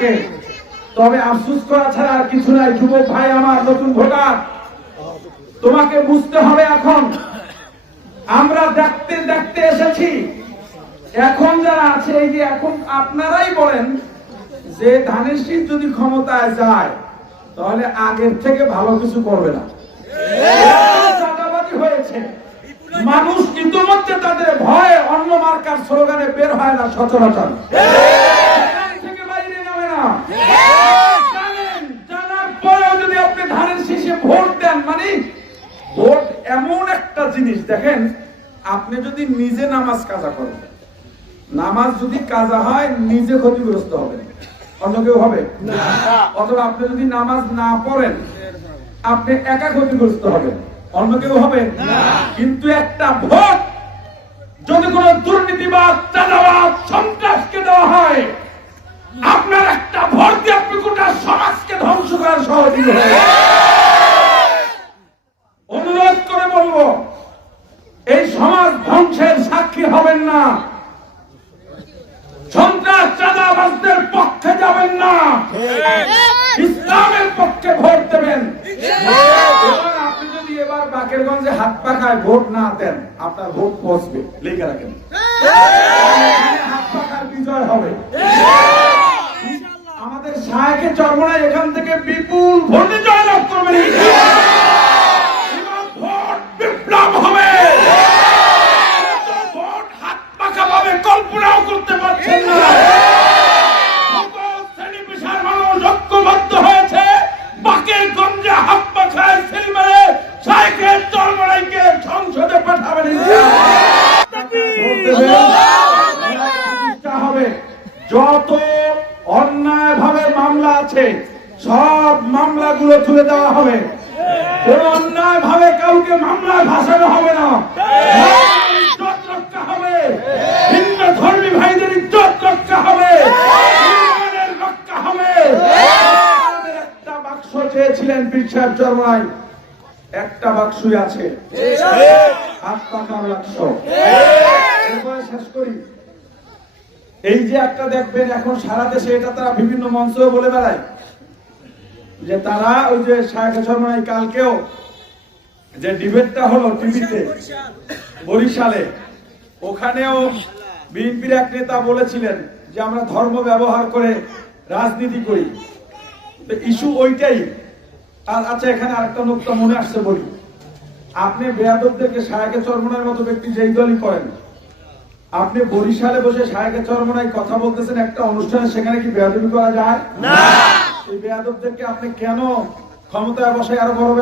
থাকে তবে আফসুস করা ছাড়া আর কিছু নাই, যুবক ভাই আমার নতুন ভোটার। তোমাকে বুঝতে হবে এখন। আমরা দেখতে দেখতে এসেছি। এখন যারা আছে, এই যে এখন আপনারাই বলেন যে ধানের শীত যদি ক্ষমতায় যায়, তাহলে আগের থেকে ভালো কিছু করবে না। হয়েছে। মানুষ ইতিমধ্যে তাদের ভয়ে অন্য মার্কার স্লোগানে বের হয় না সচরাচর এখান থেকে বাইরে নামে না জানেন জানার পরেও যদি আপনি ধানের শীষে মানে ভোট এমন একটা জিনিস, দেখেন, আপনি যদি নিজে নামাজ কাজা করেন, নামাজ যদি কাজা হয়, নিজে ক্ষতিগ্রস্ত হবে অন্য কেউ হবে? অথবা আপনি যদি নামাজ না পড়েন, আপনি একা ক্ষতিগ্রস্ত হবেন। অন্য কেউ হবে? কিন্তু একটা ভোট, যদি কোন দুর্নীতিবাদ চাঁদাবাদ সন্ত্রাসকে দেওয়া হয় আপনার একটা ভোট দিয়ে আপনি গোটা সমাজকে ধ্বংস করার সহযোগী হয়ে অনুরোধ করে বলব এই সমাজ ধ্বংসের সাক্ষী হবেন না। সন্ত্রাস পক্ষে যাবেন না। ইসলামের পক্ষে ভোট দেবেন। আপনি যদি এবার বাকেরগঞ্জে হাত পাখায় ভোট না দেন, আপনার ভোট পৌঁছবে লিখে রাখেন। বিজয় হবে। আমাদের সাহেকে চরমনায় এখান থেকে বিপুল ভোটে জয়লাভ করবেন মামলাগুলো তুলে দেওয়া হবে। কোন অন্যায় ভাবে কাউকে মামলায় ভাসানো হবে না। একটা বাক্সই আছে। এই যে একটা দেখবেন, এখন সারা দেশে এটা তারা বিভিন্ন মঞ্চ বলে বেড়ায়। যে তারা ওই যে শাহেখ শর্মাই কালকেও যে ডিবেটটা হলো টিভিতে, বরিশালে, ওখানেও বিএনপির এক নেতা বলেছিলেন যে আমরা ধর্ম ব্যবহার করে রাজনীতি করি। তো ইস্যু ওইটাই। আর আচ্ছা এখানে আরেকটা নোকটা মনে আসছে বলি। আপনি বেয়াদবদেরকে সায়াকে চরমনার মতো ব্যক্তি যেই দলই করেন, আপনি বরিশালে বসে সায়াকে চরমনায় কথা বলতেছেন একটা অনুষ্ঠানে সেখানে কি বেয়াদবি করা যায়? না! আপনি কেন ক্ষমতায় আরও বড়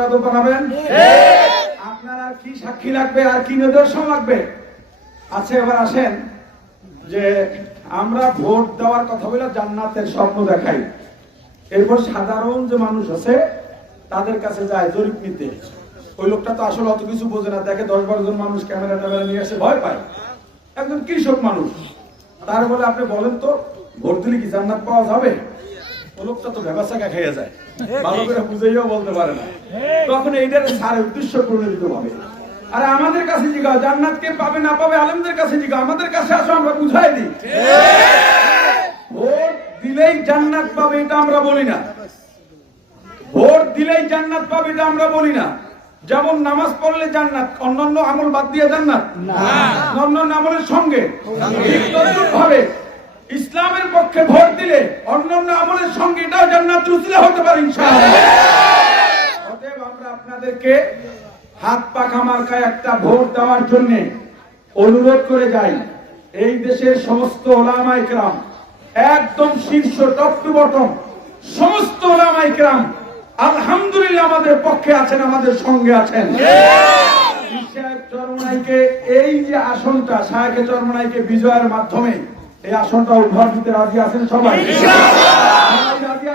আপনার আর কি সাক্ষী লাগবে, আর কি লাগবে? আচ্ছা এবার আসেন যে আমরা ভোট দেওয়ার কথা জান্নাতের স্বপ্ন দেখাই। এরপর সাধারণ যে মানুষ আছে, তাদের কাছে যায় জরিপ নিতে। ওই লোকটা তো আসলে অত কিছু বোঝে না। দেখে দশ বারো জন মানুষ ক্যামেরা ট্যামেরা নিয়ে এসে ভয় পায়। একজন কৃষক মানুষ। তার বলে আপনি বলেন তো, ভোট দিলে কি জান্নাত পাওয়া যাবে? লোকটা তো ব্যবসাকে খেয়ে যায়। ভালো করে বুঝেইও বলতে পারে না। তখন এইটার সার উদ্দেশ্য প্রণোদিত হবে। আরে আমাদের কাছে জিগাও জান্নাত কে পাবে না পাবে আলেমদের কাছে জিগাও আমাদের কাছে আসো আমরা বুঝাই দিই। ভোট দিলেই জান্নাত পাবে এটা আমরা বলি না। ভোট দিলেই জান্নাত পাবে এটা আমরা বলি না। যেমন নামাজ পড়লে জান্নাত অন্যান্য আমল বাদ দিয়ে জান্নাত? অন্যান্য আমলের সঙ্গে ইসলামের পক্ষে ভোট দিলে অন্যান্য আমলের সঙ্গে এটাও জান্নাত উসিলা হতে পারে ইনশাআল্লাহ। অতএব আমরা আপনাদেরকে হাত পাখা মার্কায় একটা ভোট দেওয়ার জন্য অনুরোধ করে যাই। এই দেশের সমস্ত ওলামাই ক্রাম একদম শীর্ষ টপ টু বটম সমস্ত ওলামাই ক্রাম আলহামদুলিল্লাহ আমাদের পক্ষে আছেন আমাদের সঙ্গে আছেন। চরমনাইকে এই যে আসনটা সাহেকে চরমনাইকে বিজয়ের মাধ্যমে এই আসনটা উদ্ধার দিতে রাজি আছেন সবাই? রাজি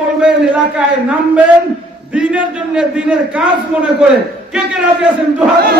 বলবেন এলাকায় নামবেন, দিনের জন্য দিনের কাজ মনে করে কে কে রাজি আছেন? দু হাজার